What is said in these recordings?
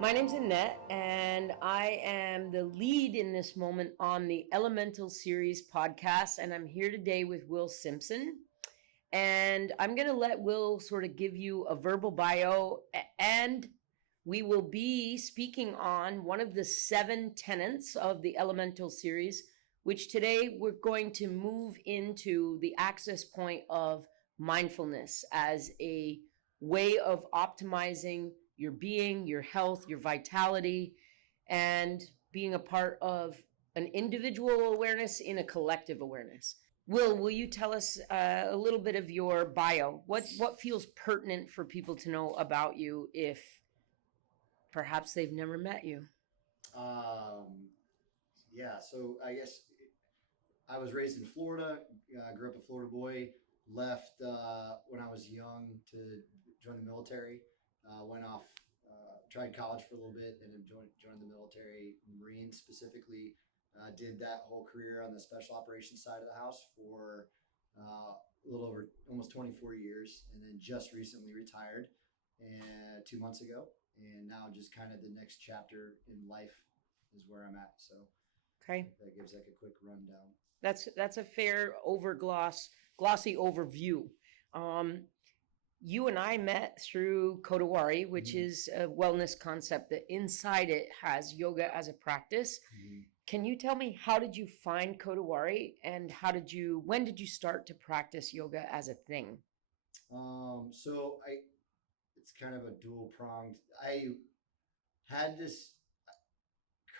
My name's Annette, and I am the lead in this moment on the Elemental Series podcast. And I'm here today with Will Simpson. And I'm going to let Will sort of give you a verbal bio, and we will be speaking on one of the 7 tenets of the Elemental Series, which today we're going to move into the access point of mindfulness as a way of optimizing your being, your health, your vitality, and being a part of an individual awareness in a collective awareness. Will you tell us a little bit of your bio? What feels pertinent for people to know about you if perhaps they've never met you? Yeah, so I guess I was raised in Florida. Grew up a Florida boy. Left when I was young to join the military. Went off, tried college for a little bit, and then joined the military, Marines specifically. Did that whole career on the special operations side of the house for a little over almost 24 years, and then just recently retired, and 2 months ago, and now just kind of the next chapter in life is where I'm at. So Okay, that gives like a quick rundown. that's a fair glossy overview. Um, you and I met through Kodawari, which Mhm. is a wellness concept that inside it has yoga as a practice. Mhm. Can you tell me, how did you find Kodawari, and when did you start to practice yoga as a thing? So it's kind of a dual pronged. I had this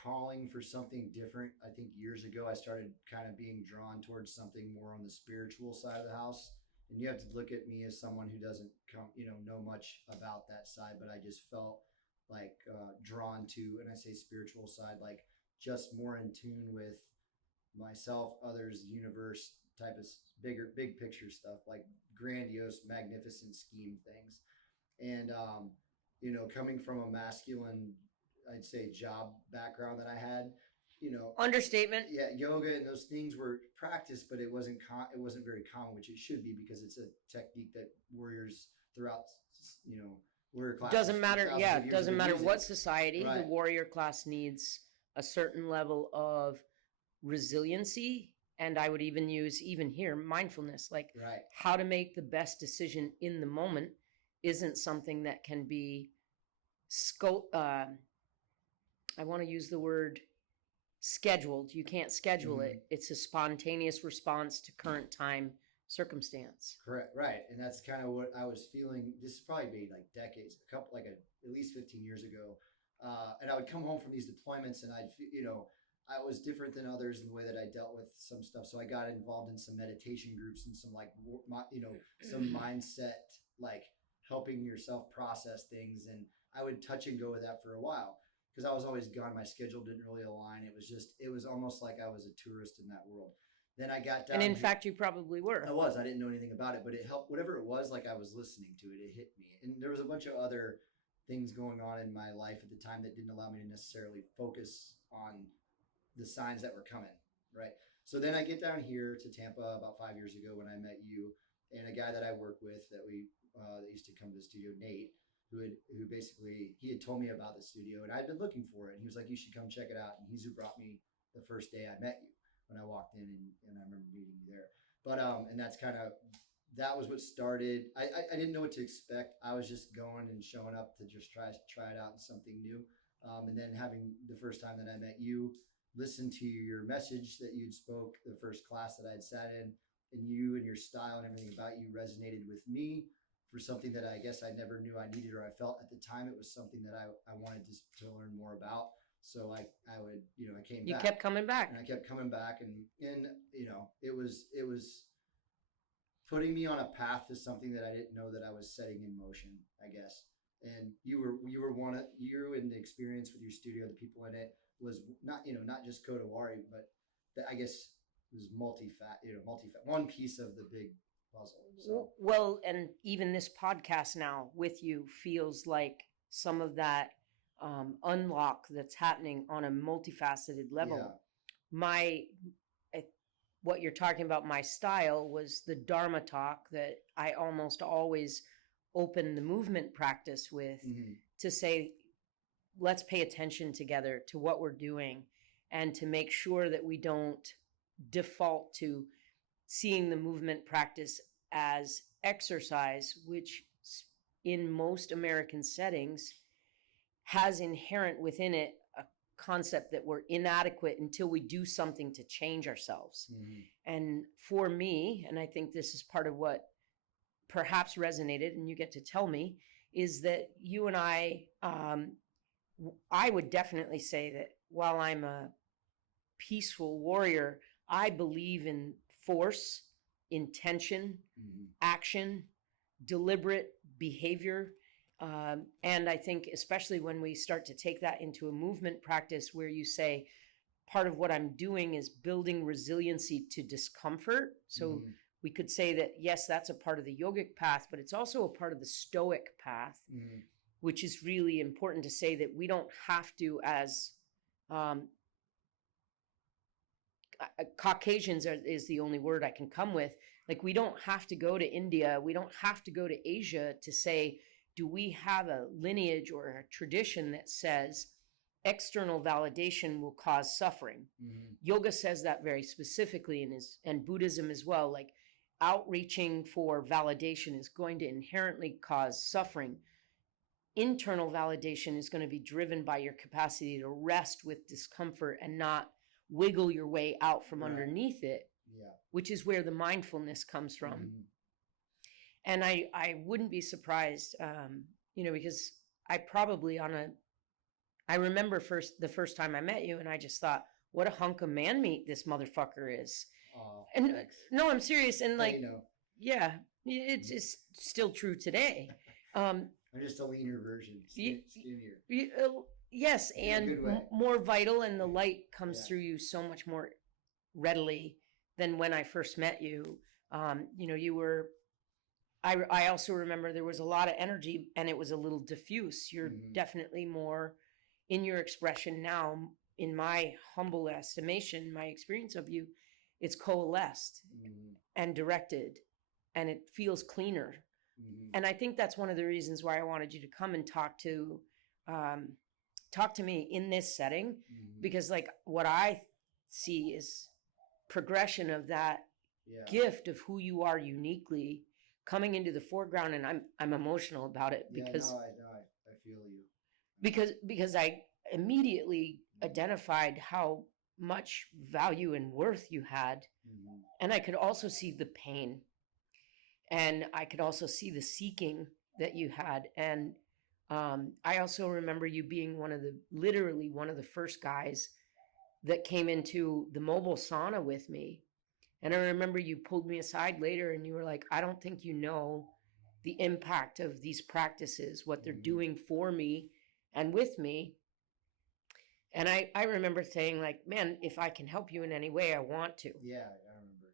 calling for something different. I think years ago, I started kind of being drawn towards something more on the spiritual side of the house. And you have to look at me as someone who doesn't know much about that side, but I just felt like drawn to, and I say spiritual side, like just more in tune with myself, others, universe type of big picture stuff, like grandiose, magnificent scheme things. And coming from a masculine, I'd say, job background that I had, Understatement. yeah, yoga and those things were practiced, but it wasn't very common, which it should be because it's a technique that warriors throughout, you know, warrior classes Doesn't matter. Yeah, doesn't matter what using. society. Right. The warrior class needs a certain level of resiliency, and I would even use, even here, mindfulness. Like, Right. how to make the best decision in the moment isn't something that can be I want to use the word scheduled. You can't schedule Mhm. it. It's a spontaneous response to current time circumstance. Correct. Right. And that's kind of what I was feeling. This is probably be like decades, at least 15 years ago. And I would come home from these deployments and I was different than others in the way that I dealt with some stuff. So I got involved in some meditation groups and some some mindset, like helping yourself process things. And I would touch and go with that for a while because I was always gone. My schedule didn't really align. It was almost like I was a tourist in that world. Then I got down. And in fact, you probably were. I was. I didn't know anything about it, but it helped. Whatever it was, like I was listening to it, it hit me. And there was a bunch of other things going on in my life at the time that didn't allow me to necessarily focus on the signs that were coming. Right. So then I get down here to Tampa about 5 years ago when I met you and a guy that I work with that used to come to the studio, Nate, who basically he had told me about the studio and I'd been looking for it. And he was like, "You should come check it out." And he's who brought me the first day I met you when I walked in, and I remember meeting you there. But and that was what started. I didn't know what to expect. I was just going and showing up to just try it out in something new. And then having the first time that I met you, listen to your message that you'd spoke the first class that I'd sat in, and you and your style and everything about you resonated with me for something that I guess I never knew I needed, or I felt at the time it was something that I wanted to learn more about. So I came back. You kept coming back. And I kept coming back, and it was putting me on a path to something that I didn't know that I was setting in motion, I guess. And you were you and the experience with your studio, the people in it was not just Kodawari, but I guess was one piece of the big puzzle. So. Well, and even this podcast now with you feels like some of that unlock that's happening on a multifaceted level. Yeah. What you're talking about, my style was the Dharma talk that I almost always open the movement practice with, Mm-hmm. to say let's pay attention together to what we're doing and to make sure that we don't default to seeing the movement practice as exercise, which in most American settings has inherent within it a concept that we're inadequate until we do something to change ourselves. And for me, and I think this is part of what perhaps resonated, and you get to tell me, is that you and I would definitely say that while I'm a peaceful warrior, I believe in force, intention, action, deliberate behavior. And I think especially when we start to take that into a movement practice where you say, part of what I'm doing is building resiliency to discomfort. So we could say that, yes, that's a part of the yogic path, but it's also a part of the stoic path, which is really important to say that we don't have to, as Caucasians is the only word I can come with. Like, we don't have to go to India. We don't have to go to Asia to say, do we have a lineage or a tradition that says external validation will cause suffering? Yoga says that very specifically, and Buddhism as well. Like, outreaching for validation is going to inherently cause suffering. Internal validation is going to be driven by your capacity to rest with discomfort and not wiggle your way out from underneath it, which is where the mindfulness comes from. And I wouldn't be surprised, because I remember the first time I met you, and I just thought, what a hunk of man meat this motherfucker is. And thanks. No, I'm serious. And like, Yeah, it's still true today. I'm just a leaner version, skinnier. Yes, and more vital, and the light comes through you so much more readily than when I first met you. You were, I also remember there was a lot of energy, and it was a little diffuse. You're definitely more in your expression now. In my humble estimation, my experience of you, it's coalesced and directed, and it feels cleaner. And I think that's one of the reasons why I wanted you to come and talk to me in this setting, because like what I see is progression of that gift of who you are uniquely coming into the foreground. And I'm emotional about it because I feel you. Because I immediately identified how much value and worth you had. And I could also see the pain, and I could also see the seeking that you had. And I also remember you being literally one of the first guys that came into the mobile sauna with me. And I remember you pulled me aside later and you were like, I don't think you know the impact of these practices, what they're doing for me and with me. And I remember saying, like, man, if I can help you in any way, I want to. Yeah, I remember.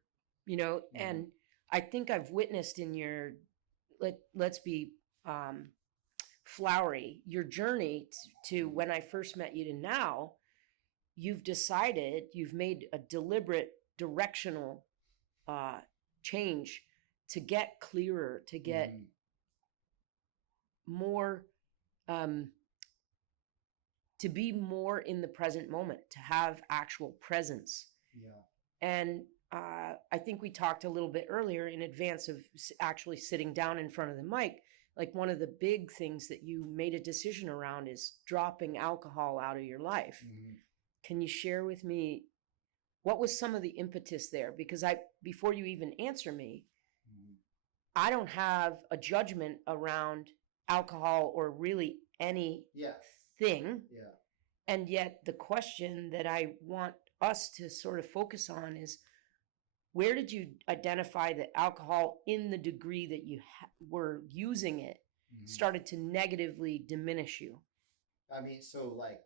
And I think I've witnessed in your, let's be flowery, your journey to when I first met you to now. You've made a deliberate directional change to get clearer, to get more, to be more in the present moment, to have actual presence. And I think we talked a little bit earlier in advance of actually sitting down in front of the mic. Like, one of the big things that you made a decision around is dropping alcohol out of your life. Can you share with me what was some of the impetus there? Because before you even answer me, I don't have a judgment around alcohol or really anything. And yet the question that I want us to sort of focus on is, where did you identify that alcohol, in the degree that you were using it, started to negatively diminish you? I mean, so like,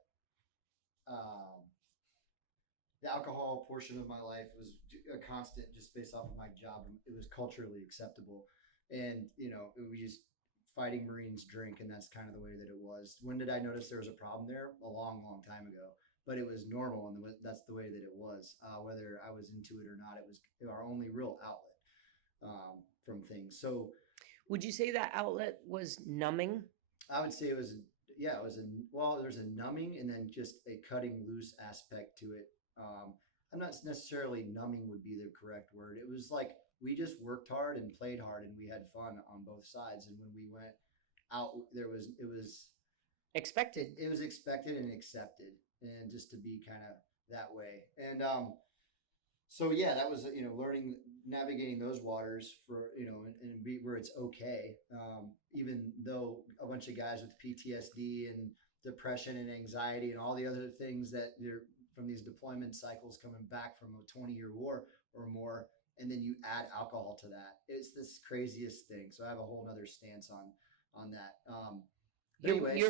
the alcohol portion of my life was a constant, just based off of my job. It was culturally acceptable, and we just fighting Marines drink, and that's kind of the way that it was. When did I notice there was a problem there? A long, long time ago. But it was normal, and that's the way that it was. Whether I was into it or not, it was our only real outlet from things. So, would you say that outlet was numbing? I would say it was, yeah, it was well, there's a numbing and then just a cutting loose aspect to it. I'm not necessarily numbing would be the correct word. It was like we just worked hard and played hard and we had fun on both sides. And when we went out, Expected. it was expected and accepted, and just to be kind of that way. And so yeah, that was learning navigating those waters for and be where it's okay, even though a bunch of guys with PTSD and depression and anxiety and all the other things that they're from these deployment cycles coming back from a 20-year war or more, and then you add alcohol to that, it's this craziest thing. So I have a whole nother stance on that. Anyway,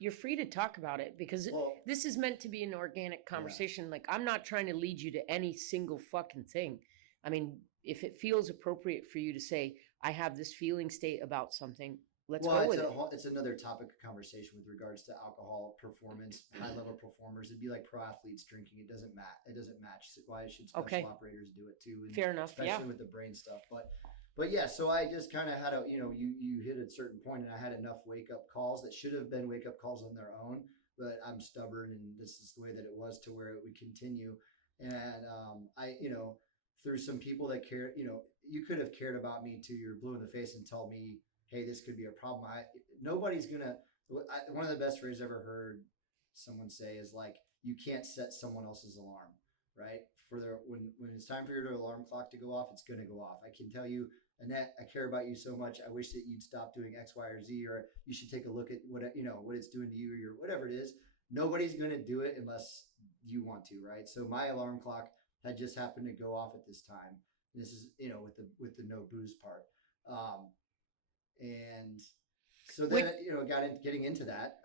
you're free to talk about it, because this is meant to be an organic conversation. Like, I'm not trying to lead you to any single fucking thing. I mean, if it feels appropriate for you to say, I have this feeling state about something, let's go with it. It's another topic of conversation with regards to alcohol performance. High level performers, it'd be like pro athletes drinking. It doesn't match. Why should special operators do it too? And fair enough. Especially with the brain stuff. But yeah, so I just kind of had you hit a certain point, and I had enough wake up calls that should have been wake up calls on their own, but I'm stubborn, and this is the way that it was, to where it would continue. And I through some people that care, you could have cared about me till you're blue in the face and tell me, hey, this could be a problem. Nobody's gonna. One of the best phrases I ever heard someone say is like, you can't set someone else's alarm, right? When it's time for your alarm clock to go off, it's going to go off. I can tell you, Annette, I care about you so much. I wish that you'd stop doing X, Y, or Z, or you should take a look at what it's doing to you, or whatever it is. Nobody's going to do it unless you want to, right? So my alarm clock had just happened to go off at this time. And this is with the no booze part, and so then getting into that,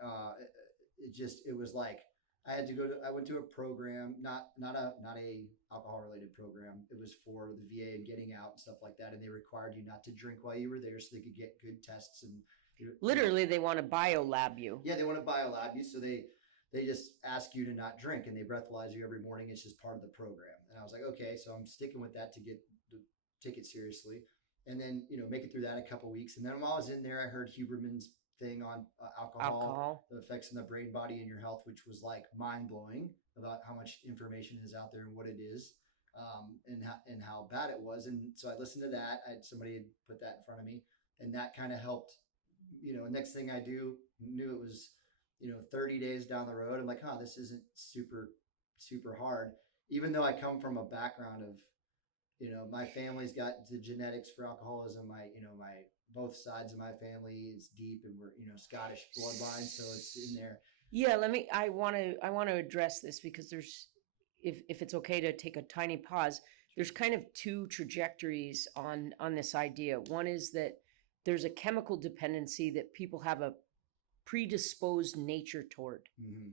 it was like I went to a program, not a alcohol related program. It was for the VA and getting out and stuff like that. And they required you not to drink while you were there, so they could get good tests. And literally they want to biolab you. Yeah, they want to biolab you. So they just ask you to not drink, and they breathalyze you every morning. It's just part of the program. And I was like, okay, so I'm sticking with that to take it seriously. And then, make it through that a couple of weeks. And then while I was in there, I heard Huberman's thing on alcohol, the effects on the brain, body, and your health, which was like mind blowing about how much information is out there and what it is, and how bad it was. And so I listened to that. Somebody had put that in front of me, and that kind of helped. Next thing I knew it was, 30 days down the road. I'm like, this isn't super, super hard. Even though I come from a background of, my family's got the genetics for alcoholism. My both sides of my family is deep, and we're Scottish bloodline, so it's in there. Yeah, I want to address this, because there's, if it's okay to take a tiny pause, there's kind of two trajectories on this idea. One is that there's a chemical dependency that people have a predisposed nature toward. Mm-hmm.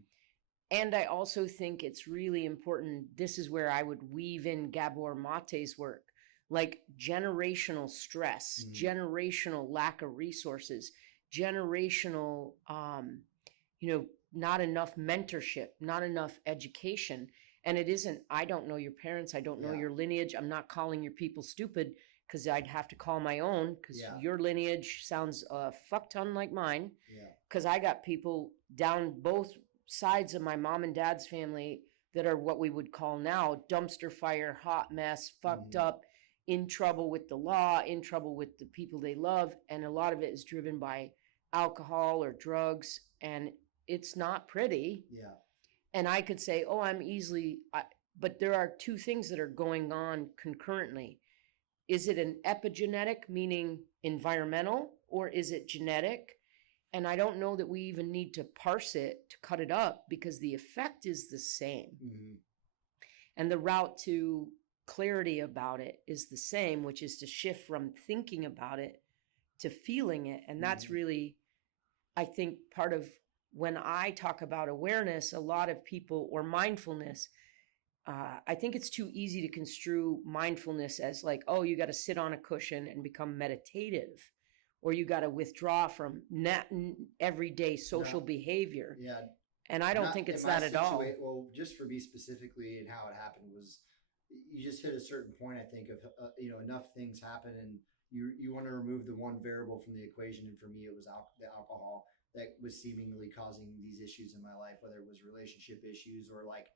And I also think it's really important. This is where I would weave in Gabor Mate's work, like generational stress, mm-hmm. generational lack of resources, generational, not enough mentorship, not enough education. And it isn't, I don't know your parents, I don't know your lineage. I'm not calling your people stupid, because I'd have to call my own, because your lineage sounds a fuck ton like mine. Because I got people down both sides of my mom and dad's family that are what we would call now dumpster fire, hot mess, fucked mm-hmm. up, in trouble with the law, in trouble with the people they love. And a lot of it is driven by alcohol or drugs, and it's not pretty. Yeah. And I could say, but there are two things that are going on concurrently. Is it an epigenetic, meaning environmental, or is it genetic? And I don't know that we even need to parse it to cut it up, because the effect is the same. Mm-hmm. And the route to clarity about it is the same, which is to shift from thinking about it to feeling it. And that's really, I think, part of when I talk about awareness, a lot of people, or mindfulness, I think it's too easy to construe mindfulness as like, oh, you got to sit on a cushion and become meditative, or you got to withdraw from everyday social behavior. Yeah. And I don't think it's that at all. Well, just for me specifically, and how it happened was, you just hit a certain point, I think, of, enough things happen, and you want to remove the one variable from the equation. And for me, it was the alcohol. that was seemingly causing these issues in my life, whether it was relationship issues or like,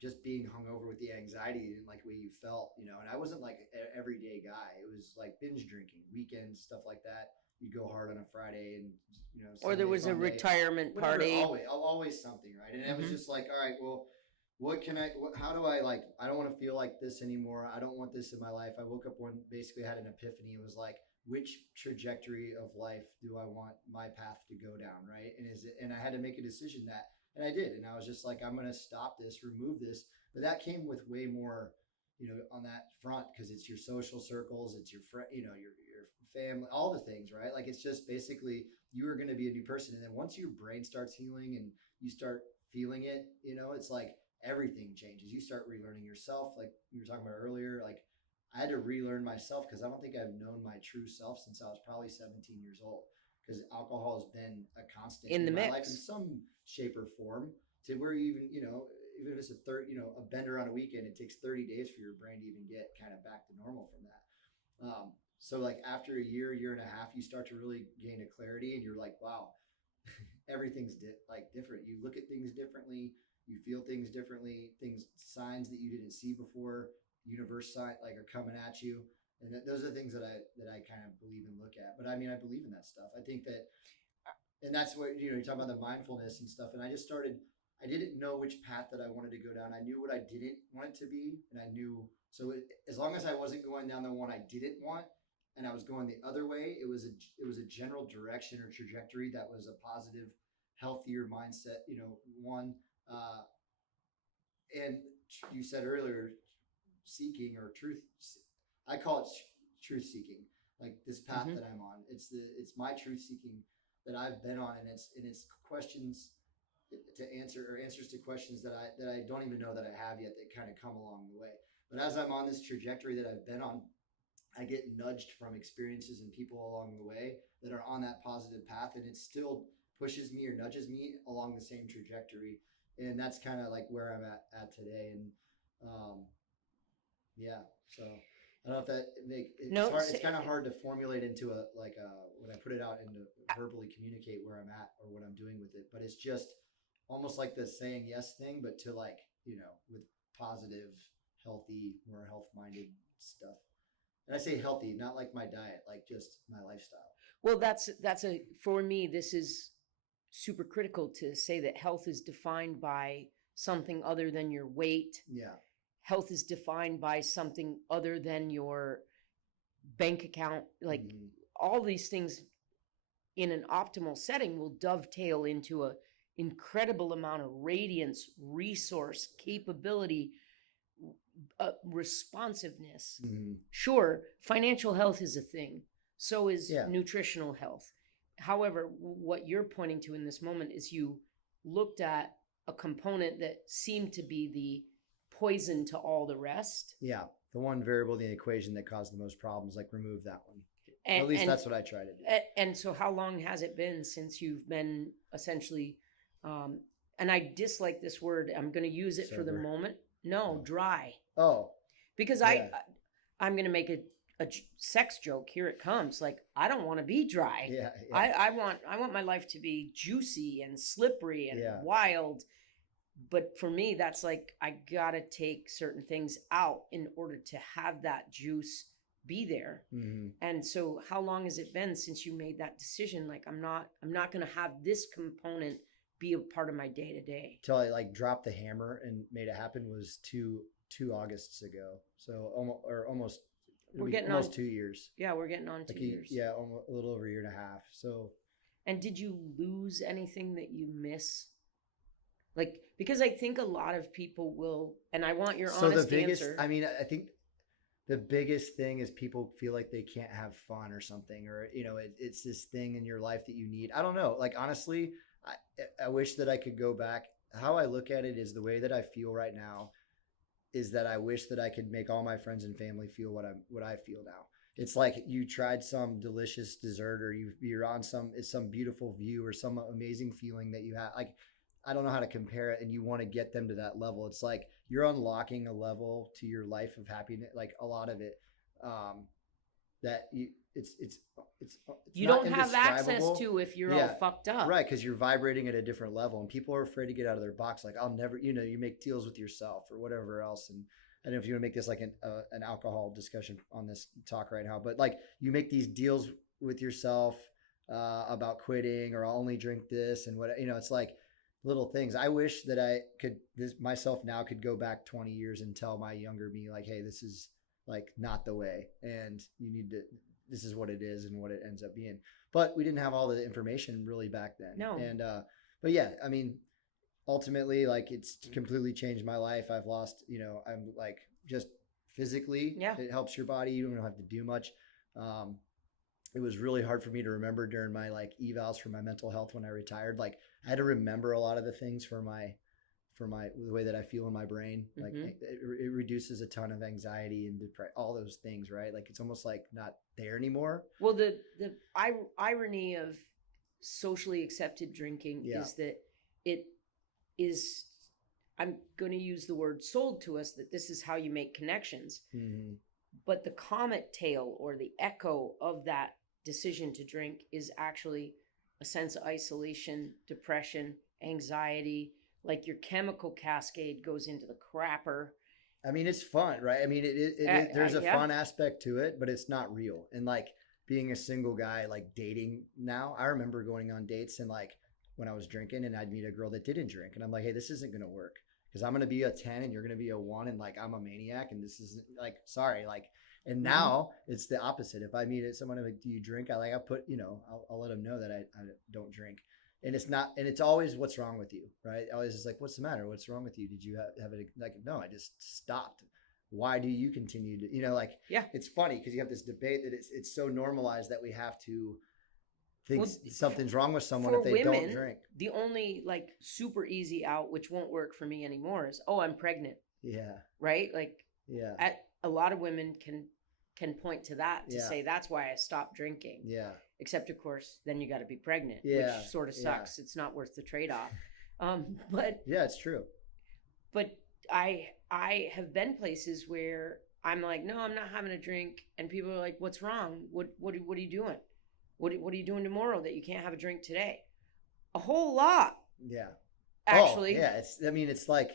just being hungover with the anxiety and like the way you felt, and I wasn't like an everyday guy. It was like binge drinking, weekends, stuff like that. You'd go hard on a Friday and, Or there Sunday was a fun day, retirement whatever, party. always something, right? And it was Mm-hmm. just like, all right, well, how do I like, I don't want to feel like this anymore. I don't want this in my life. I woke up basically had an epiphany. It was like, which trajectory of life do I want my path to go down, right? And I had to make a decision and I did. And I was just like, I'm going to stop this, remove this. But that came with way more, on that front, because it's your social circles, it's your friend, your family, all the things, right? Like, it's just basically you are going to be a new person. And then once your brain starts healing and you start feeling it, it's like everything changes. You start relearning yourself, like we were talking about earlier. Like, I had to relearn myself because I don't think I've known my true self since I was probably 17 years old. Because alcohol has been a constant In the in my mix. life in some shape or form, to where you even, even if it's a bender on a weekend, it takes 30 days for your brain to even get kind of back to normal from that. So like after a year and a half, you start to really gain a clarity, and you're like, wow, everything's different. You look at things differently, you feel things differently, signs that you didn't see before, universe sign like are coming at you. And those are the things that I kind of believe and look at. But I mean, I believe in that stuff. I think that, and that's what, you're talking about the mindfulness and stuff. And I didn't know which path that I wanted to go down. I knew what I didn't want it to be. And I knew, as long as I wasn't going down the one I didn't want, and I was going the other way, it was a general direction or trajectory that was a positive, healthier mindset, one, and you said earlier, seeking or truth, I call it truth seeking. Like this path Mm-hmm. that I'm on, it's my truth seeking that I've been on, and it's questions to answer, or answers to questions that I don't even know that I have yet, that kind of come along the way. But as I'm on this trajectory that I've been on, I get nudged from experiences and people along the way that are on that positive path, and it still pushes me or nudges me along the same trajectory. And that's kind of like where I'm at today. And yeah, so I don't know if it's No, hard. It's kind of hard to formulate into when I put it out and to verbally communicate where I'm at or what I'm doing with it. But it's just almost like the saying yes thing, but to like, with positive, healthy, more health minded stuff. And I say healthy, not like my diet, like just my lifestyle. well, for me, this is super critical to say that health is defined by something other than your weight. Yeah. Health is defined by something other than your bank account. Like all these things in an optimal setting will dovetail into a incredible amount of radiance, resource, capability, responsiveness. Sure, financial health is a thing. So is nutritional health. However, what you're pointing to in this moment is you looked at a component that seemed to be the poison to all the rest. Yeah, the one variable in the equation that caused the most problems, like remove that one. At least that's what I try to do. And so how long has it been since you've been essentially, and I dislike this word, I'm going to use it for the moment. No, dry. Oh. Because I'm going to make a sex joke. Here it comes. Like, I don't want to be dry. Yeah. I want my life to be juicy and slippery and wild. But for me, that's like, I got to take certain things out in order to have that juice be there. And so how long has it been since you made that decision? Like, I'm not going to have this component be a part of my day to day. Till I like dropped the hammer and made it happen was two Augusts ago. So almost we're getting almost on 2 years. Yeah, we're getting on 2 years. Yeah, almost a little over a year and a half. So. And did you lose anything that you miss? Like, because I think a lot of people will, and I want your honest answer. I mean, I think the biggest thing is people feel like they can't have fun or something, or, it's this thing in your life that you need. I don't know. Like, honestly, I wish that I could go back. How I look at it is the way that I feel right now is that I wish that I could make all my friends and family feel what I feel now. It's like you tried some delicious dessert, or you're on some beautiful view or some amazing feeling that you have. Like, I don't know how to compare it, and you want to get them to that level. It's like you're unlocking a level to your life of happiness, like a lot of it, that it's You not don't have access indescribable. to if you're all Yeah, fucked up. right, because you're vibrating at a different level, and people are afraid to get out of their box. Like, I'll never, you make deals with yourself or whatever else. And I don't know if you want to make this like an alcohol discussion on this talk right now, but like you make these deals with yourself about quitting, or I'll only drink this and what, it's like little things. I wish that I could, myself now could go back 20 years and tell my younger me, like, hey, this is like not the way, and you need to, this is what it is and what it ends up being. But we didn't have all the information really back then. No. And but yeah, I mean, ultimately, like, it's completely changed my life. I've lost, I'm like, just physically, Yeah. it helps your body. You don't have to do much. It was really hard for me to remember during my like evals for my mental health when I retired. Like, I had to remember a lot of the things for the way that I feel in my brain. Like, it reduces a ton of anxiety and all those things, right? Like, it's almost like not there anymore. Well, the irony of socially accepted drinking is that it is, I'm going to use the word sold to us, that this is how you make connections. Mm-hmm. But the comet tail, or the echo of that decision to drink, is actually a sense of isolation, depression, anxiety. Like, your chemical cascade goes into the crapper. I mean, it's fun, right? I mean, there's a fun aspect to it, but it's not real. And like, being a single guy, like dating now, I remember going on dates and like when I was drinking, and I'd meet a girl that didn't drink, and I'm like, hey, this isn't going to work, because I'm going to be a 10 and you're going to be a 1, and like, I'm a maniac, and this isn't, like, sorry, like. And now it's the opposite. If I meet someone, I'm like, do you drink? I put, I'll let them know that I don't drink. And it's not, and it's always, what's wrong with you, right? Always is like, what's the matter? What's wrong with you? Did you have it? Like, no, I just stopped. Why do you continue to, like, yeah, it's funny because you have this debate that it's so normalized that we have to think something's wrong with someone if they women, don't drink. The only like super easy out, which won't work for me anymore, is, oh, I'm pregnant. Yeah. Right? Like, yeah. A lot of women can point to that to say, that's why I stopped drinking. Yeah. Except, of course, then you got to be pregnant, which sort of sucks. It's not worth the trade-off. But yeah, it's true. But I have been places where I'm like, no, I'm not having a drink, and people are like, what's wrong? What are you doing? What are you doing tomorrow that you can't have a drink today? A whole lot. Yeah. Actually. Oh, yeah. It's like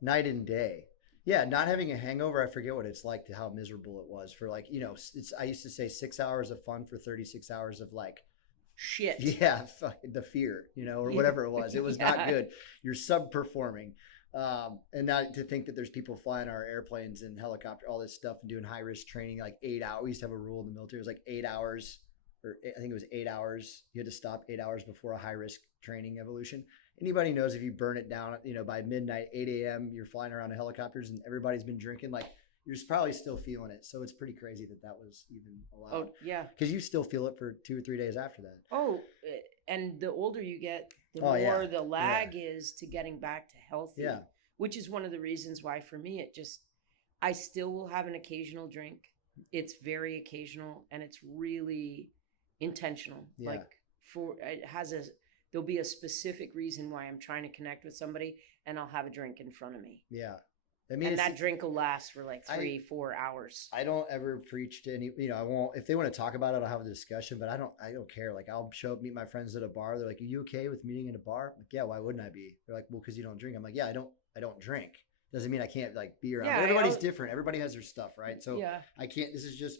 night and day. Yeah, not having a hangover, I forget what it's like, how miserable it was for, like, I used to say 6 hours of fun for 36 hours of like shit. Yeah, the fear, or whatever it was. It was not good. You're subperforming. And not to think that there's people flying our airplanes and helicopter, all this stuff, and doing high risk training, like 8 hours. We used to have a rule in the military. It was like 8 hours, or I think it was 8 hours. You had to stop 8 hours before a high risk training evolution. Anybody knows if you burn it down, by midnight, 8 a.m., you're flying around in helicopters and everybody's been drinking, like, you're probably still feeling it. So it's pretty crazy that was even allowed. Oh, yeah. Because you still feel it for 2 or 3 days after that. Oh, and the older you get, the more the lag is to getting back to healthy. Yeah. Which is one of the reasons why, for me, I still will have an occasional drink. It's very occasional, and it's really intentional. Yeah. Like, there'll be a specific reason why I'm trying to connect with somebody, and I'll have a drink in front of me. Yeah. I mean, and that drink will last for like 3-4 hours. I don't ever preach to any, I won't, if they want to talk about it, I'll have a discussion, but I don't care. Like, I'll show up, meet my friends at a bar. They're like, are you okay with meeting at a bar? I'm like, yeah, why wouldn't I be? They're like, well, because you don't drink. I'm like, yeah, I don't drink. Doesn't mean I can't like be around. Yeah, everybody's different. Everybody has their stuff, right? So I can't, this is just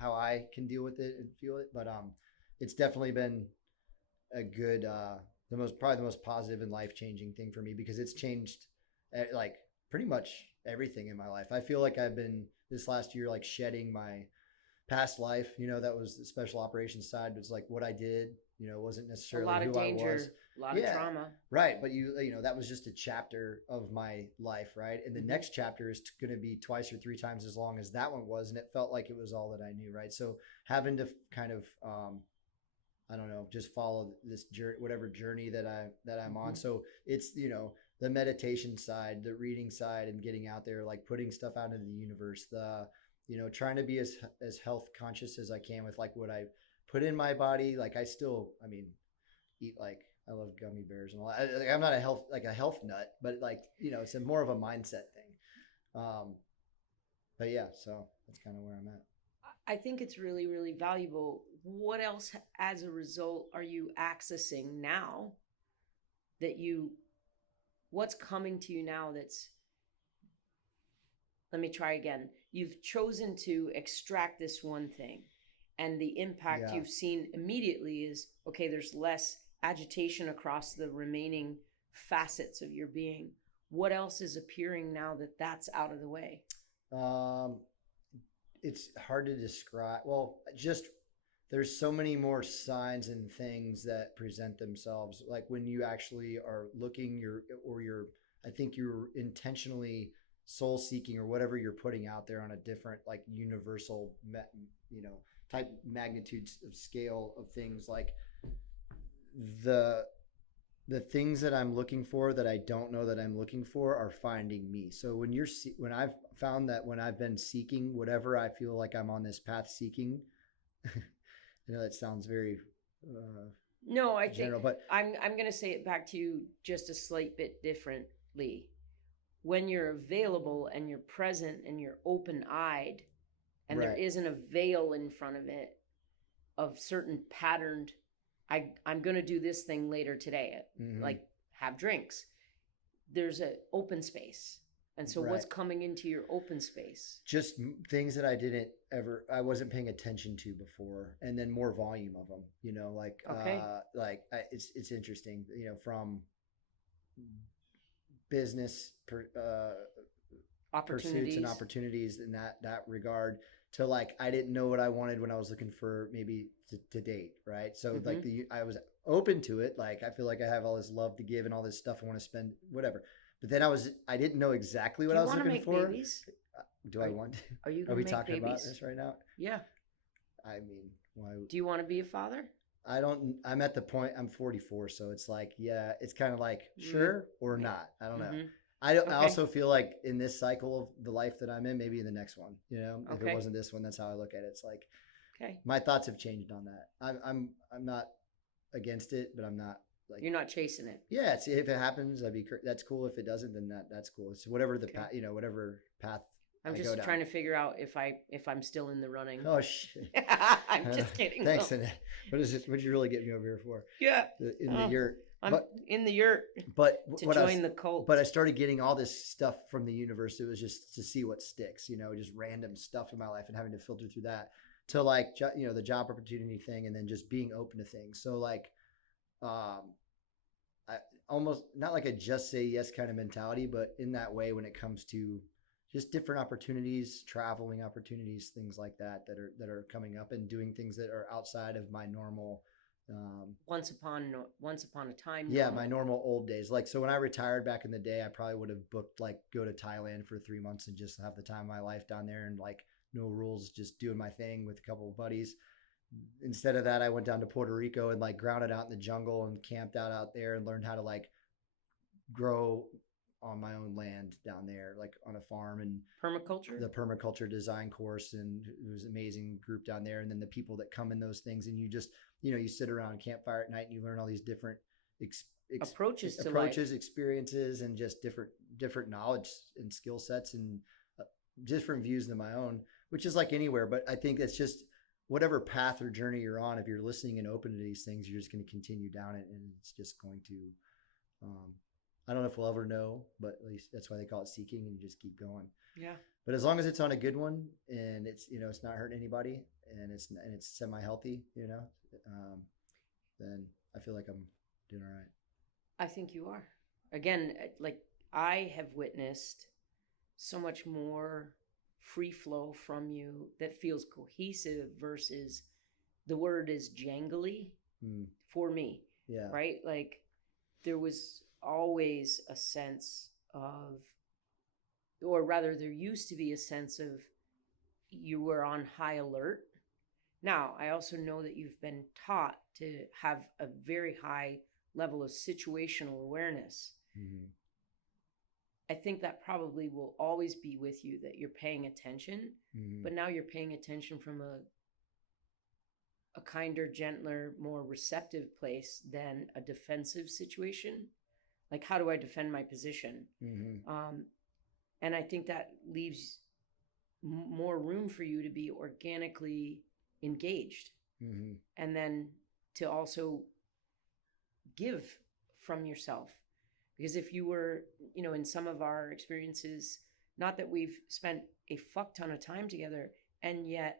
how I can deal with it and feel it. But it's definitely been a good, probably the most positive and life-changing thing for me, because it's changed like pretty much everything in my life. I feel like I've been this last year, like, shedding my past life, that was the special operations side. It's like what I did, wasn't necessarily a lot who of danger, I was. A lot of trauma. Right. But that was just a chapter of my life. Right. And the next chapter is going to be twice or 3 times as long as that one was. And it felt like it was all that I knew. Right. So having to kind of, I don't know, just follow this journey, whatever journey that I'm on. So it's, the meditation side, the reading side, and getting out there, like putting stuff out into the universe, trying to be as health conscious as I can with like what I put in my body. Like, I still, eat, like, I love gummy bears and all that. Like, I'm not a health nut, but like, it's more of a mindset thing. But yeah, so that's kind of where I'm at. I think it's really, really valuable. What else, as a result, are you accessing now that you, what's coming to you now that's, let me try again. You've chosen to extract this one thing, and the impact Yeah. you've seen immediately is okay, there's less agitation across the remaining facets of your being. What else is appearing now that that's out of the way? Um, it's hard to describe. Well, just there's so many more signs and things that present themselves. Like when you actually are looking, I think you're intentionally soul seeking or whatever you're putting out there on a different, like universal, you know, type magnitudes of scale of things. Like the the things that I'm looking for that I don't know that I'm looking for are finding me. So when I've found that when I've been seeking whatever I feel like I'm on this path seeking, I know that sounds very No, I think general, but I'm going to say it back to you just a slight bit differently. When you're available and you're present and you're open-eyed, and there right. isn't a veil in front of it of certain patterned, I'm going to do this thing later today, Mm-hmm. like have drinks. There's an open space. And so Right. what's coming into your open space? Just things that I wasn't paying attention to before, and then more volume of them. You know, Okay. It's interesting. You know, from business pursuits and opportunities in that regard to like I didn't know what I wanted when I was looking for maybe to date, right? So Mhm. like I was open to it. Like I feel like I have all this love to give and all this stuff I want to spend, whatever. But then I didn't know exactly what Do I you was want to looking make for. babies? Do I want to? Are you Are going we to make talking about babies? this right now? Yeah. I mean, why? Do you want to be a father? I don't. I'm at the point. I'm 44, so it's like, yeah, it's kind of like sure or Yeah. not. I don't know. Mhm. I Okay. also feel like in this cycle of the life that I'm in, maybe in the next one. You know, if it Okay. wasn't this one, that's how I look at it. It's like Okay. my thoughts have changed on that. I'm not against it, but I'm not like You're not chasing it. yeah. It's, if it happens, that's cool. If it doesn't, then that's cool. It's whatever the Okay. path, whatever path. I'm I go just down. trying to figure out if I'm still in the running. Oh shit! I'm just kidding. Thanks. No. Annette. What is it? What'd you really get me over here for? Yeah. In the yurt. I'm in the yurt But to join the cult. But I started getting all this stuff from the universe. It was just to see what sticks, just random stuff in my life and having to filter through that to like, the job opportunity thing and then just being open to things. So like, I almost not like a just say yes kind of mentality, but in that way when it comes to just different opportunities, traveling opportunities, things like that are coming up and doing things that are outside of my normal. Once upon a time. Yeah, my normal old days. Like, so when I retired back in the day, I probably would have booked like go to Thailand for 3 months and just have the time of my life down there and like no rules, just doing my thing with a couple of buddies. Instead of that, I went down to Puerto Rico and like grounded out in the jungle and camped out there and learned how to like grow on my own land down there, like on a farm, and permaculture. The permaculture design course, and it was an amazing group down there. And then the people that come in those things, and you just you sit around a campfire at night and you learn all these different approaches to life. Experiences, and just different knowledge and skill sets and different views than my own, which is like anywhere. But I think it's just whatever path or journey you're on, if you're listening and open to these things, you're just going to continue down it, and it's just going to I don't know if we'll ever know, but at least that's why they call it seeking, and you just keep going. Yeah. But as long as it's on a good one and it's it's not hurting anybody and it's semi healthy, then I feel like I'm doing all right. I think you are. Again, like I have witnessed so much more free flow from you that feels cohesive versus the word is jangly for me. Yeah. Right? Like there was always a sense of, or rather there used to be a sense of you were on high alert. Now, I also know that you've been taught to have a very high level of situational awareness. Mm-hmm. I think that probably will always be with you, that you're paying attention, but now you're paying attention from a kinder, gentler, more receptive place than a defensive situation. Like, how do I defend my position? And I think that leaves more room for you to be organically engaged, Mm-hmm. and then to also give from yourself. Because if you were, in some of our experiences, not that we've spent a fuck ton of time together, and yet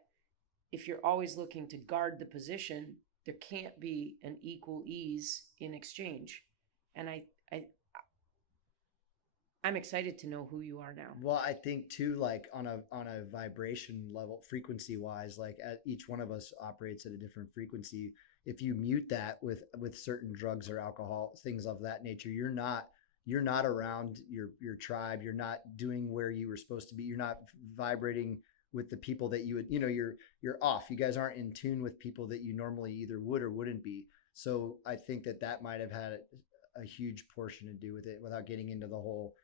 if you're always looking to guard the position, there can't be an equal ease in exchange. And I I'm excited to know who you are now. Well, I think too, like on a vibration level, frequency wise, like each one of us operates at a different frequency. If you mute that with certain drugs or alcohol, things of that nature, you're not around your tribe. You're not doing where you were supposed to be. You're not vibrating with the people that you would, you're off. You guys aren't in tune with people that you normally either would or wouldn't be. So I think that might have had a huge portion to do with it, without getting into the whole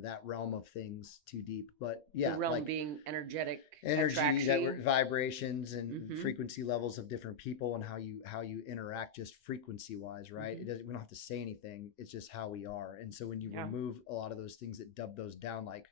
that realm of things too deep. But yeah, the realm like being energetic energy, attraction. vibrations and Mhm. frequency levels of different people, and how you interact just frequency wise, right? Mhm. It doesn't, we don't have to say anything, it's just how we are. And so when you Yeah. remove a lot of those things that dub those down, like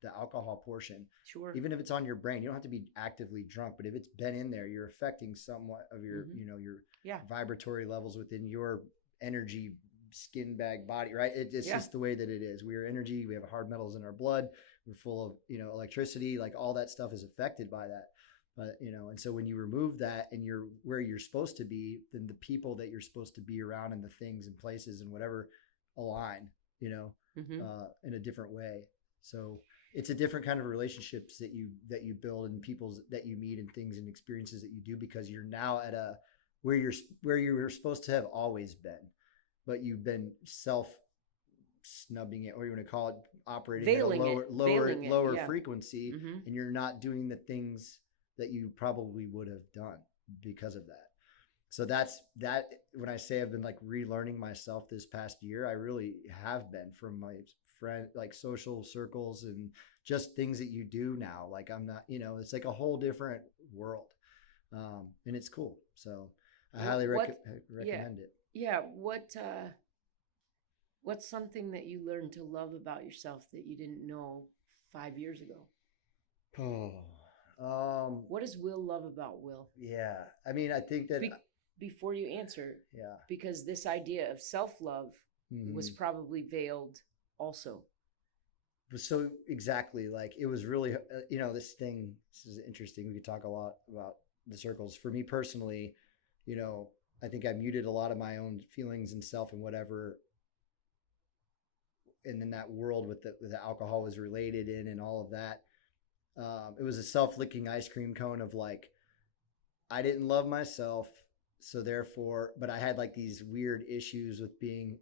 the alcohol portion, Sure. even if it's on your brain, you don't have to be actively drunk, but if it's been in there, you're affecting somewhat of your Mhm. your Yeah. vibratory levels within your energy skin bag body, right? It's Yeah. just the way that it is. We are energy. We have hard metals in our blood. We're full of electricity. Like all that stuff is affected by that. But and so when you remove that and you're where you're supposed to be, then the people that you're supposed to be around and the things and places and whatever align. Mhm. In a different way. So it's a different kind of relationships that you build, and people's that you meet, and things and experiences that you do, because you're now at a where you were supposed to have always been, but you've been self snubbing it, or you want to call it operating Veiling at a it. Veiling it. lower Yeah. frequency, Mhm. and you're not doing the things that you probably would have done because of that. So that's that. When I say I've been like relearning myself this past year, I really have been, from my friend, like social circles and just things that you do now. Like I'm not, it's like a whole different world, and it's cool. So I highly What? Yeah. recommend it. Yeah. What's something that you learned to love about yourself that you didn't know 5 years ago? What does Will love about Will? Yeah. I mean, I think that Before you answer, yeah. because this idea of self-love was Mm-hmm. probably veiled also. So exactly, like it was really, this thing. This is interesting. We could talk a lot about the circles. For me personally, you know, I think I muted a lot of my own feelings and self and whatever, and then that world with the alcohol was related in and all of that. It was a self-licking ice cream cone of like, I didn't love myself, so therefore, but I had like these weird issues with being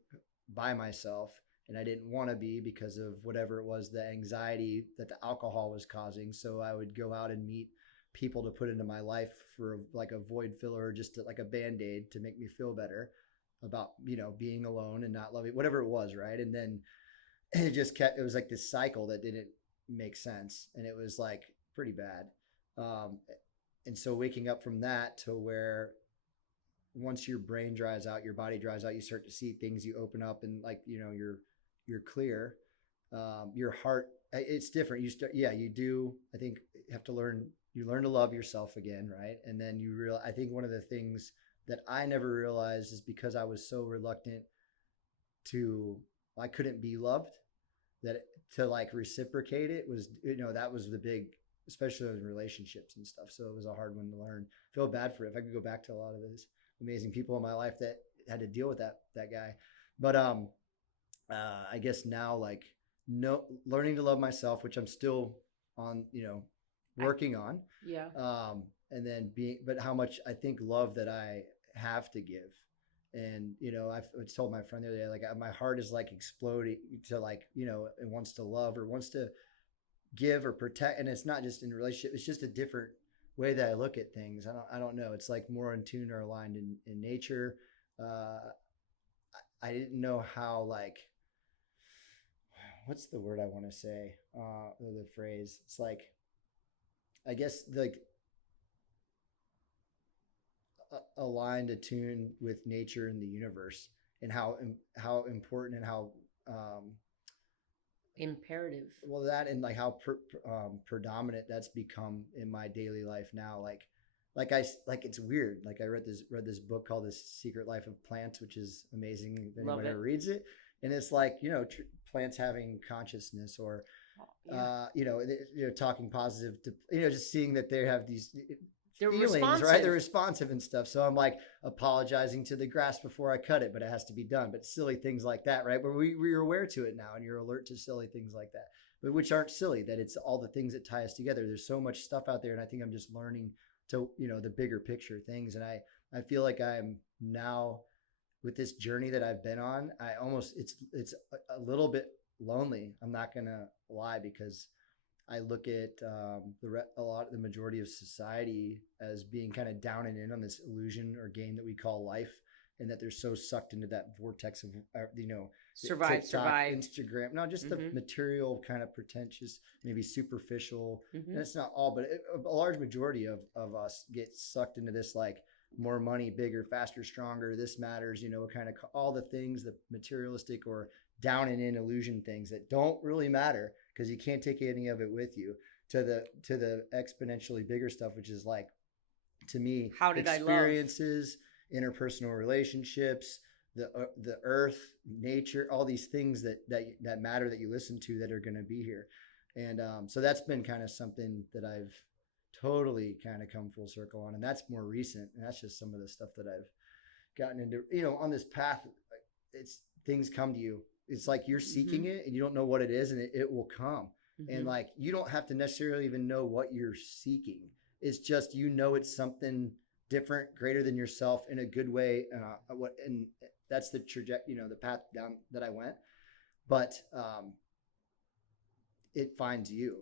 by myself, and I didn't want to be because of whatever it was, the anxiety that the alcohol was causing. So I would go out and meet people to put into my life for like a void filler, or just like a band-aid to make me feel better about being alone and not loving, whatever it was, right? And then it was like this cycle that didn't make sense, and it was like pretty bad. um, and so waking up from that to where once your brain dries out, your body dries out, you start to see things, you open up, and like you're clear. Your heart, it's different. You start, yeah, you do. I think you have to learn. You learn to love yourself again, right? And then I think one of the things that I never realized is because I was so reluctant to, I couldn't be loved, that to like reciprocate it was, that was the big, especially in relationships and stuff. So it was a hard one to learn. I feel bad for it. If I could go back to a lot of those amazing people in my life that had to deal with that guy. But I guess now, like, no, learning to love myself, which I'm still on, working on. Yeah. And then but how much I think love that I have to give. And I've told my friend the other day, like my heart is like exploding to like it wants to love or wants to give or protect, and it's not just in relationship. It's just a different way that I look at things. I don't know. It's like more in tune or aligned in nature. I didn't know how, like, what's the word I want to say? Or the phrase. It's like, I guess like aligned, attuned with nature and the universe, and how important and how Imperative. Well, that and like how predominant that's become in my daily life now. Like it's weird. Like I read this book called The Secret Life of Plants, which is amazing if Love anyone it. ever reads it. And it's like, plants having consciousness, or Yeah. talking positive to, just seeing that they have these They're feelings, responsive. right? They're responsive and stuff. So I'm like apologizing to the grass before I cut it, but it has to be done. But silly things like that, right? But we're aware to it now, and you're alert to silly things like that, but which aren't silly. That it's all the things that tie us together. There's so much stuff out there, and I think I'm just learning to, the bigger picture things. And I feel like I'm now, with this journey that I've been on, I almost, it's a little bit lonely. I'm not gonna lie, because I look at the majority of society as being kind of down and in on this illusion or game that we call life, and that they're so sucked into that vortex of Survive, TikTok, survive. Instagram, not just the material kind of pretentious, maybe superficial. And it's not all, but a large majority of us get sucked into this, like, more money, bigger, faster, stronger. This matters, kind of all the things, the materialistic or down and in illusion things that don't really matter, because you can't take any of it with you, to the exponentially bigger stuff, which is, like, to me, How did experiences, interpersonal relationships, the earth, nature, all these things that matter, that you listen to, that are going to be here. And so that's been kind of something that I've totally kind of come full circle on, and that's more recent, and that's just some of the stuff that I've gotten into, on this path. It's things come to you. It's like you're seeking it, and you don't know what it is, and it will come. And like, you don't have to necessarily even know what you're seeking. It's just, it's something different, greater than yourself, in a good way. And that's the trajectory, the path down that I went. But it finds you,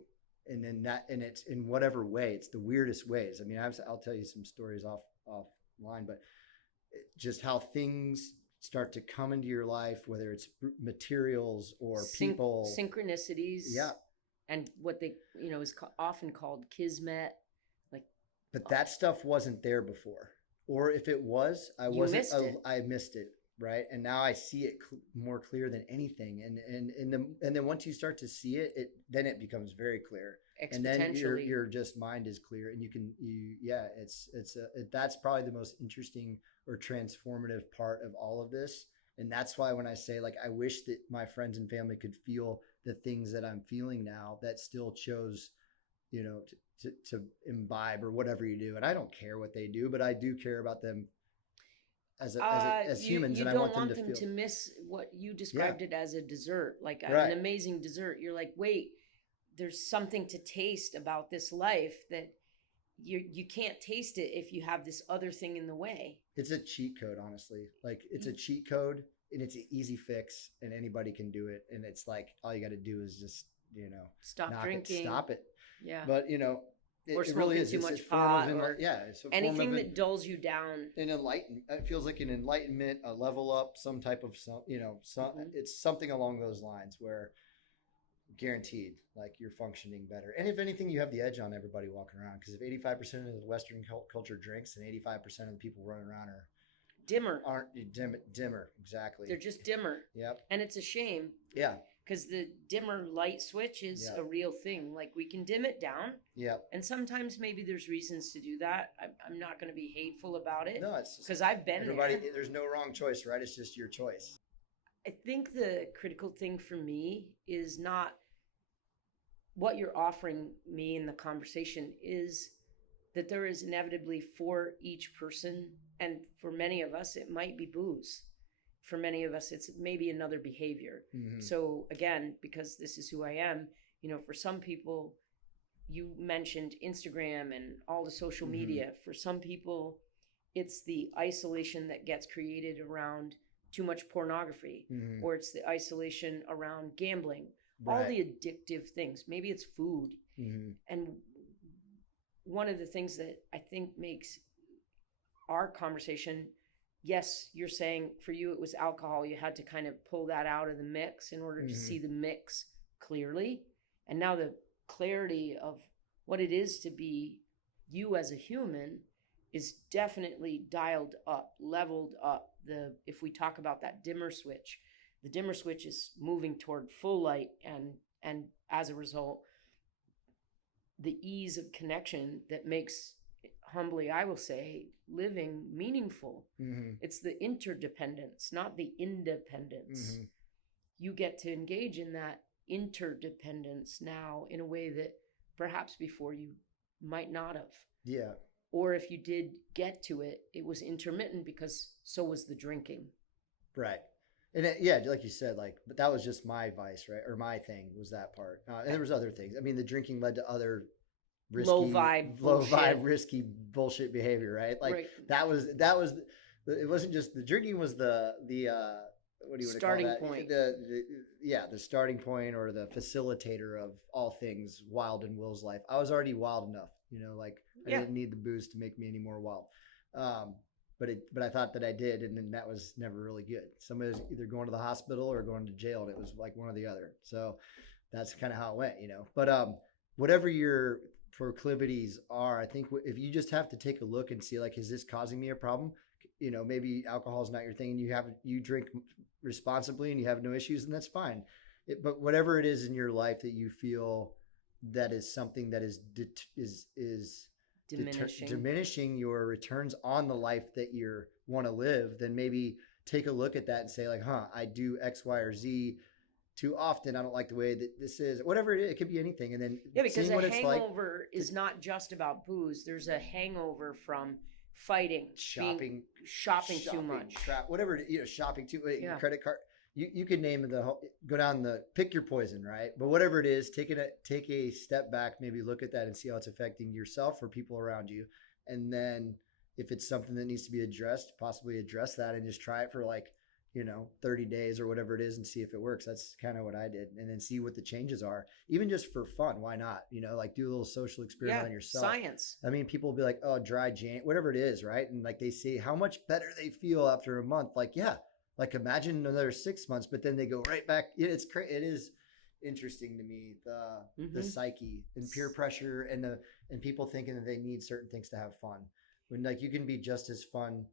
and then and it's in whatever way. It's the weirdest ways. I mean, I'll tell you some stories offline, but just how things start to come into your life, whether it's materials or people, synchronicities. Yeah. And what they, is often called kismet. Like, but that stuff wasn't there before, or if it was, I missed it. Right. And now I see it more clear than anything. And then once you start to see it, then it becomes very clear. And then your just mind is clear, and that's probably the most interesting or transformative part of all of this. And that's why when I say, like, I wish that my friends and family could feel the things that I'm feeling now, that still chose, to imbibe, or whatever you do. And I don't care what they do, but I do care about them as humans, and I want them to feel. To miss what you described it as, a dessert, like Right. an amazing dessert. You're like, wait, there's something to taste about this life that you can't taste it if you have this other thing in the way. It's a cheat code, honestly. Like, it's a cheat code, and it's an easy fix, and anybody can do it. And it's like, all you got to do is just, stop drinking, stop it. Yeah. But or it really is too much pot, or it's anything that dulls you down. An enlightenment. It feels like an enlightenment, a level up, some type of it's something along those lines, where guaranteed, like, you're functioning better. And if anything, you have the edge on everybody walking around, because if 85% of the Western culture drinks, and 85% of the people running around aren't dimmer. Exactly. They're just dimmer. Yep. And it's a shame. Yeah. Because the dimmer light switch is a real thing. Like, we can dim it down. Yeah. And sometimes maybe there's reasons to do that. I'm not going to be hateful about it. No, it's because I've been everybody. there. There's no wrong choice, right? It's just your choice. I think the critical thing for me is not what you're offering me in the conversation, is that there is inevitably, for each person, and for many of us, it might be booze. For many of us, it's maybe another behavior. So again, because this is who I am, for some people, you mentioned Instagram and all the social media. For some people, it's the isolation that gets created around too much pornography, or it's the isolation around gambling, all the addictive things. Maybe it's food. And one of the things that I think makes our conversation, yes, you're saying for you it was alcohol. You had to kind of pull that out of the mix in order to see the mix clearly. And now the clarity of what it is to be you as a human is definitely dialed up, leveled up. If we talk about that dimmer switch, the dimmer switch is moving toward full light, and as a result, the ease of connection that makes, humbly I will say, living meaningful. Mm-hmm. It's the interdependence, not the independence. Mm-hmm. You get to engage in that interdependence now in a way that perhaps before you might not have. Yeah. Or if you did get to it, it was intermittent because so was the drinking. Right. And yeah, like you said, like, but that was just my vice, right? Or my thing was that part. And there was other things. I mean, the drinking led to other risky, low vibe, risky bullshit behavior, right? Like right. that was, it wasn't just the drinking was the what do you want to call that? Point. The starting point or the facilitator of all things wild in Will's life. I was already wild enough, like I didn't need the booze to make me any more wild. But I thought that I did, and then that was never really good. Somebody was either going to the hospital or going to jail, and it was like one or the other. So that's kind of how it went, But whatever your proclivities are, I think if you just have to take a look and see, like, is this causing me a problem? Maybe alcohol is not your thing, and you drink responsibly and you have no issues, and that's fine. But whatever it is in your life that you feel that is something that is diminishing your returns on the life that you want to live, then maybe take a look at that and say, like, I do X, Y, or Z too often. I don't like the way that this is. Whatever it is, it could be anything. And then because a hangover is not just about booze. There's a hangover from fighting, shopping too much, whatever. Shopping too. Credit card. You could name go down pick your poison, right? But whatever it is, take a step back, maybe look at that and see how it's affecting yourself or people around you. And then if it's something that needs to be addressed, possibly address that and just try it for 30 days or whatever it is and see if it works. That's kind of what I did. And then see what the changes are, even just for fun. Why not? Like do a little social experiment on yourself. Science. I mean, people will be like, oh, dry Jan, whatever it is, right? And like they say how much better they feel after a month. Like, yeah. Like imagine another 6 months, but then they go right back. It's crazy. It is interesting to me, the psyche and peer pressure and people thinking that they need certain things to have fun when like you can be just as fun.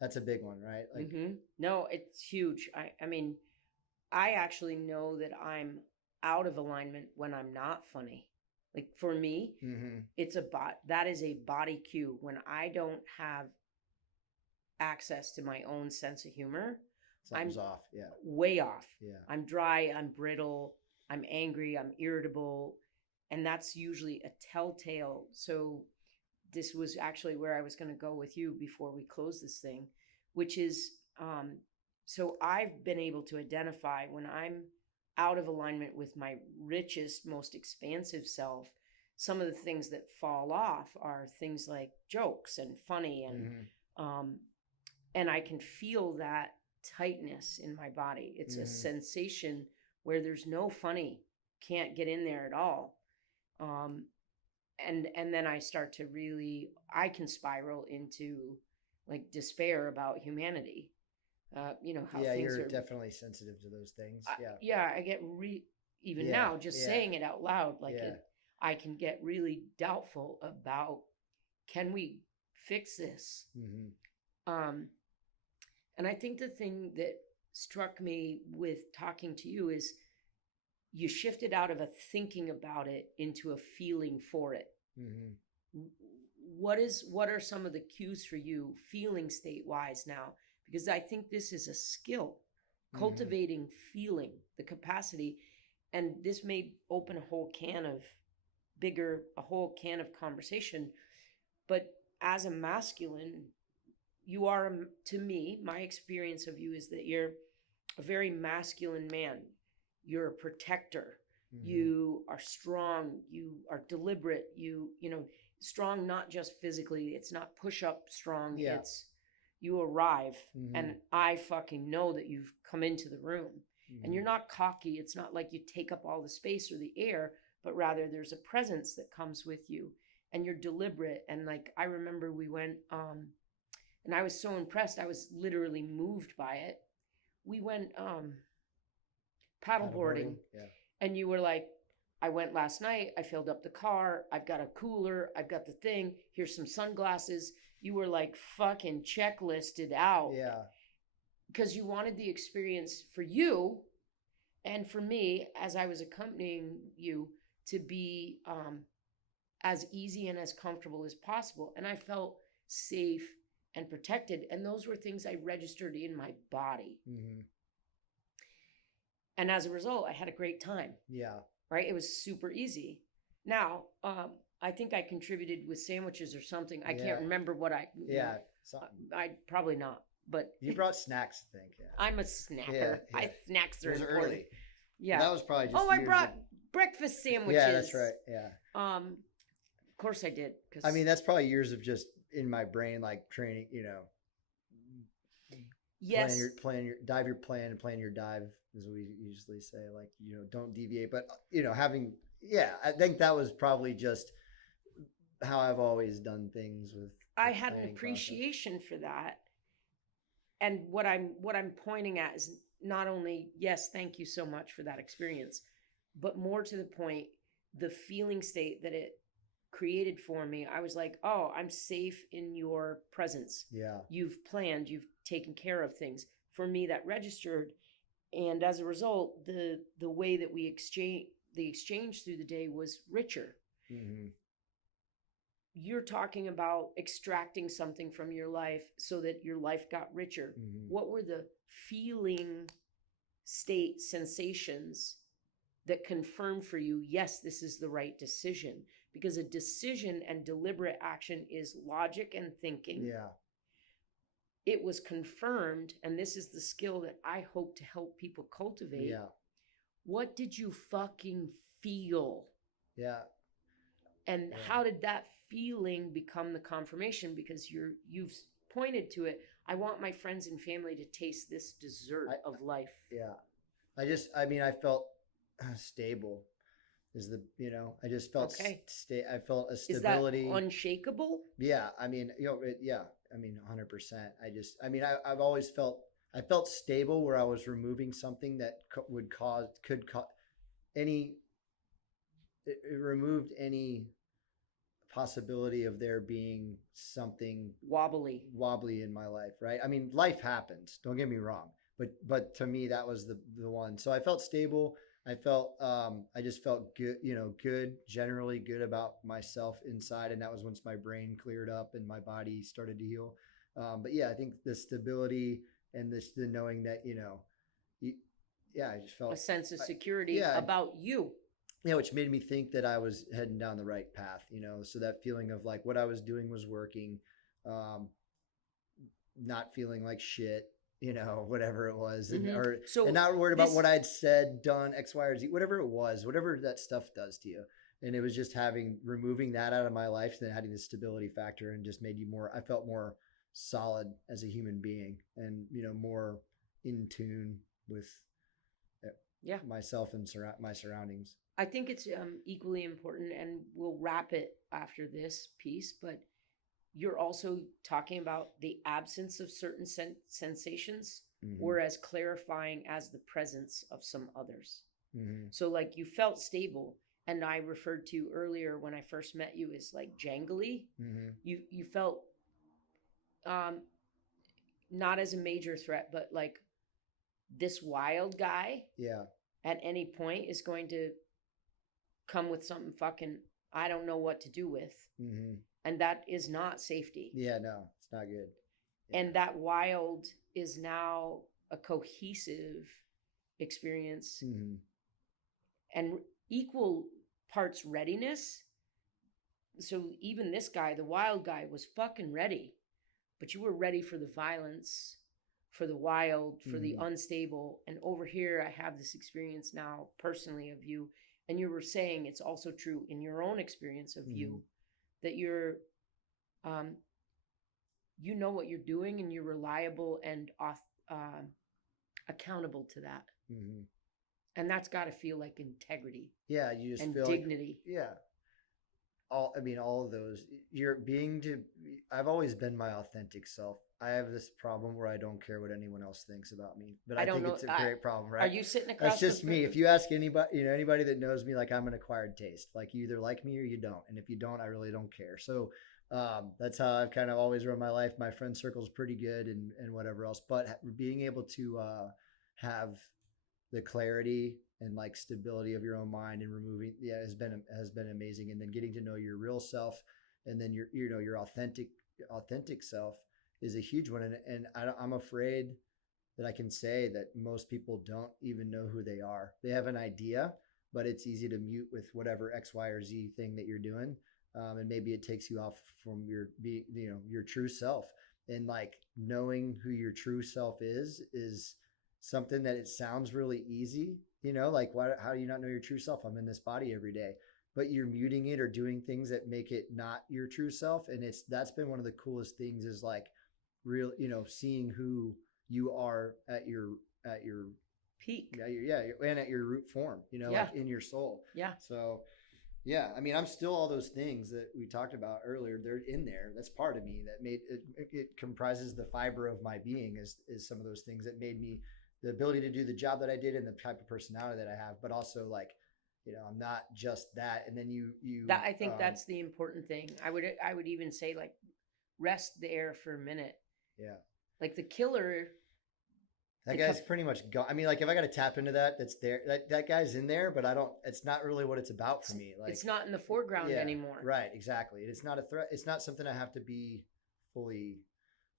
That's a big one, right? Like, no, it's huge. I mean, I actually know that I'm out of alignment when I'm not funny. Like for me, it's that is a body cue when I don't have access to my own sense of humor. Something's off. Yeah. Way off. Yeah. I'm dry, I'm brittle, I'm angry, I'm irritable. And that's usually a telltale. So this was actually where I was going to go with you before we close this thing, which is, so I've been able to identify when I'm out of alignment with my richest, most expansive self, some of the things that fall off are things like jokes and funny and I can feel that tightness in my body. It's a sensation where there's no funny, can't get in there at all. And then I start to I can spiral into like despair about humanity. How things you're are definitely sensitive to those things. I get now just saying it out loud, I can get really doubtful about, can we fix this? And I think the thing that struck me with talking to you is you shifted out of a thinking about it into a feeling for it. What are some of the cues for you feeling state wise now? Because I think this is a skill, cultivating feeling, the capacity. And this may open a whole can of conversation. But as a masculine, you are, to me, my experience of you is that you're a very masculine man. You're a protector. You are strong. You are deliberate. Strong, not just physically. It's not push-up strong. Yeah. It's you arrive, and I fucking know that you've come into the room. And you're not cocky. It's not like you take up all the space or the air, but rather there's a presence that comes with you, and you're deliberate. And like I remember we went. And I was so impressed. I was literally moved by it. We went paddleboarding. Yeah. And you were like, I went last night. I filled up the car. I've got a cooler. I've got the thing. Here's some sunglasses. You were like fucking checklisted out. Yeah. because you wanted the experience for you and for me as I was accompanying you to be as easy and as comfortable as possible. And I felt safe and protected. And those were things I registered in my body. Mm-hmm. And as a result, I had a great time. Yeah. Right? It was super easy. Now, I think I contributed with sandwiches or something. I can't remember what I. Yeah. I probably not. But you brought snacks, I think. Yeah. I'm a snacker. Yeah. I snacks are it was important. early. Yeah. That was probably just. I brought breakfast sandwiches. Yeah, that's right. Yeah. Of course I did. I mean, that's probably years of just in my brain, like training. Yes. Plan your plan and plan your dive, as we usually say. Like, don't deviate. But having. Yeah, I think that was probably just how I've always done things with. I had an appreciation for that. And what I'm pointing at is not only, yes, thank you so much for that experience, but more to the point, the feeling state that it created for me. I was like, oh, I'm safe in your presence. Yeah. You've planned, you've taken care of things. For me, that registered. And as a result, the way that the exchange through the day was richer. Mm-hmm. You're talking about extracting something from your life so that your life got richer. Mm-hmm. What were the feeling state sensations that confirmed for you, yes, this is the right decision? Because a decision and deliberate action is logic and thinking. Yeah. It was confirmed, and this is the skill that I hope to help people cultivate. Yeah. What did you fucking feel? Yeah. And how did that feeling become the confirmation? Because you've pointed to it. I want my friends and family to taste this dessert of life. Yeah. I felt stable is I just felt I felt a stability. Is that unshakable? Yeah. 100%. I've always felt, I felt stable where I was removing something that could cause any, it removed any possibility of there being something wobbly in my life. Right. I mean, life happens, don't get me wrong, but to me, that was the one. So I felt stable. I felt, I just felt good, generally good about myself inside. And that was once my brain cleared up and my body started to heal. But yeah, I think the stability and the knowing that, I just felt a sense of security about you. Yeah, which made me think that I was heading down the right path, so that feeling of like what I was doing was working, not feeling like shit, whatever it was, and, mm-hmm. and not worried about what I'd said, done, X, Y, or Z, whatever it was, whatever that stuff does to you. And it was just removing that out of my life, then having the stability factor, and just made you I felt more solid as a human being, and, more in tune with myself and my surroundings. I think it's equally important, and we'll wrap it after this piece, but you're also talking about the absence of certain sensations, mm-hmm. or as clarifying as the presence of some others. Mm-hmm. So like you felt stable, and I referred to earlier when I first met you as like jangly. Mm-hmm. You felt not as a major threat, but like this wild guy at any point is going to come with something fucking I don't know what to do with. Mm-hmm. And that is not safety. Yeah, no, it's not good. Yeah. And that wild is now a cohesive experience, mm-hmm. and equal parts readiness. So even this guy, the wild guy, was fucking ready, but you were ready for the violence, for the wild, for mm-hmm. the unstable. And over here, I have this experience now personally of you. And you were saying it's also true in your own experience of mm-hmm. you, that you're, you know what you're doing, and you're reliable and accountable to that. Mm-hmm. And that's got to feel like integrity. Yeah, you just and feel dignity. Like, all of those. I've always been my authentic self. I have this problem where I don't care what anyone else thinks about me, but I think it's a great problem, right? Are you sitting across? That's just me. If you ask anybody that knows me, like I'm an acquired taste. Like you either like me or you don't, and if you don't, I really don't care. So That's how I've kind of always run my life. My friend circle is pretty good and whatever else, but being able to have the clarity and like stability of your own mind and removing, yeah, has been amazing. And then getting to know your real self, and then your authentic self is a huge one. And I'm afraid that I can say that most people don't even know who they are. They have an idea, but it's easy to mute with whatever X, Y, or Z thing that you're doing. And maybe it takes you off from your true self. And like knowing who your true self is something that it sounds really easy. Like how do you not know your true self? I'm in this body every day, but you're muting it or doing things that make it not your true self. And that's been one of the coolest things, is like real, seeing who you are at your Peak. and at your root form, Yeah. like in your soul. Yeah. So yeah, I mean, I'm still all those things that we talked about earlier. They're in there. That's part of me that made it. It comprises the fiber of my being. Is some of those things that made me the ability to do the job that I did and the type of personality that I have. But also, like, I'm not just that. And then That, I think that's the important thing. I would even say, like, rest there for a minute. Yeah. Like the killer. That guy's pretty much gone. I mean, like if I got to tap into that's there. That guy's in there, but I don't. It's not really what it's about for me. Like it's not in the foreground anymore. Right. Exactly. It's not a threat. It's not something I have to be fully.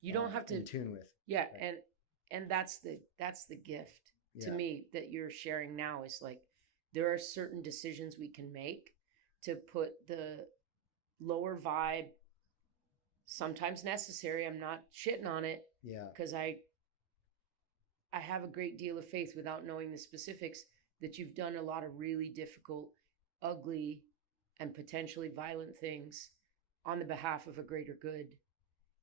You don't have to in tune with. Yeah, right. and that's the gift to me that you're sharing now, is like there are certain decisions we can make to put the lower vibe. Sometimes necessary. I'm not shitting on it. Yeah. Because I have a great deal of faith, without knowing the specifics, that you've done a lot of really difficult, ugly, and potentially violent things on the behalf of a greater good,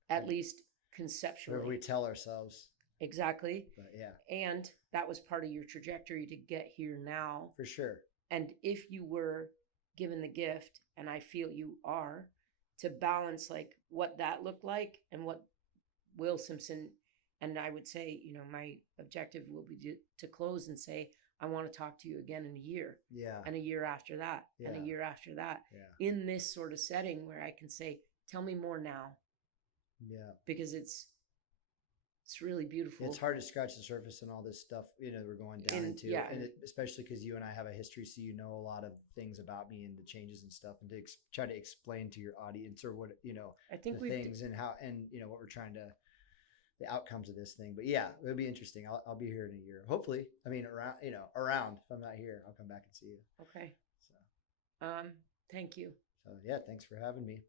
at least conceptually. Whatever we tell ourselves. Exactly. But yeah. And that was part of your trajectory to get here now. For sure. And if you were given the gift, and I feel you are, to balance like what that looked like and what Will Simpson. And I would say, my objective will be to close and say, I want to talk to you again in a year. Yeah. And a year after that. Yeah. And a year after that. Yeah. In this sort of setting where I can say, tell me more now. Yeah. Because it's really beautiful. It's hard to scratch the surface and all this stuff, we're going down into. Yeah. And especially because you and I have a history, so you know a lot of things about me and the changes and stuff, and to try to explain to your audience or what, I think the things and how, and what we're trying to, the outcomes of this thing. But yeah, it'll be interesting. I'll be here in a year, hopefully. I mean, around. If I'm not here, I'll come back and see you. Okay. So thank you. So yeah, thanks for having me.